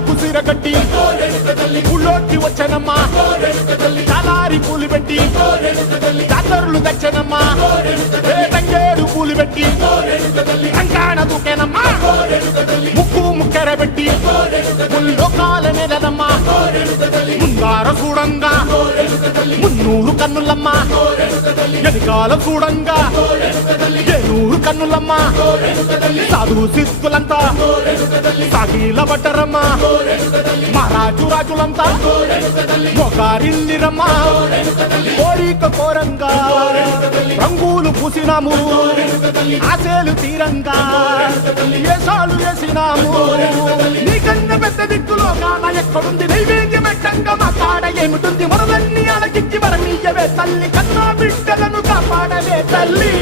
ఊళ్ళకు సిరగట్టి ఊళ్ళోకి వచ్చనమ్మా చాలారి పూలు పెట్టి జాతరులు తెచ్చనమ్మా తంగేడు పూలు పెట్టి కంకాణ దూకేనమ్మా ముక్కు ముక్కెర పెట్టి ముల్లోకాల నెలనమ్మా ముందార చూడంగా మున్నూరు కన్నులమ్మా ఎనికాల చూడంగా ఏనూరు కన్నులమ్మా సాధువు సిద్ధులంతా సాగిల బట్టరమ్మా మహారాజు రాజులంతా మొగారిల్లిరమ్మా కోరిక కోరంగా రంగులు పూసినాము ఆశలు తీరంగా ఏసాలు వేసినాము నీకన్నా పెద్ద దిక్కులో కాన ఎక్కడుంది నైవేద్యం పెట్టంగా మా కాడ ఏమిటుంది మనలన్నీ అలకిచ్చి మరణీయవే తల్లి కన్నా బిడ్డలను కాపాడవే తల్లి